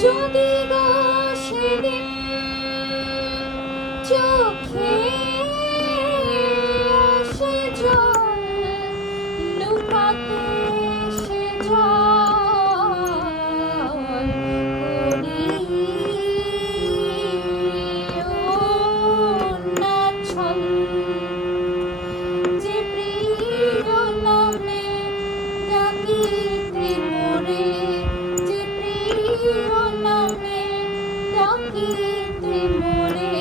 যদি গো সেদিন চোখে কি মনে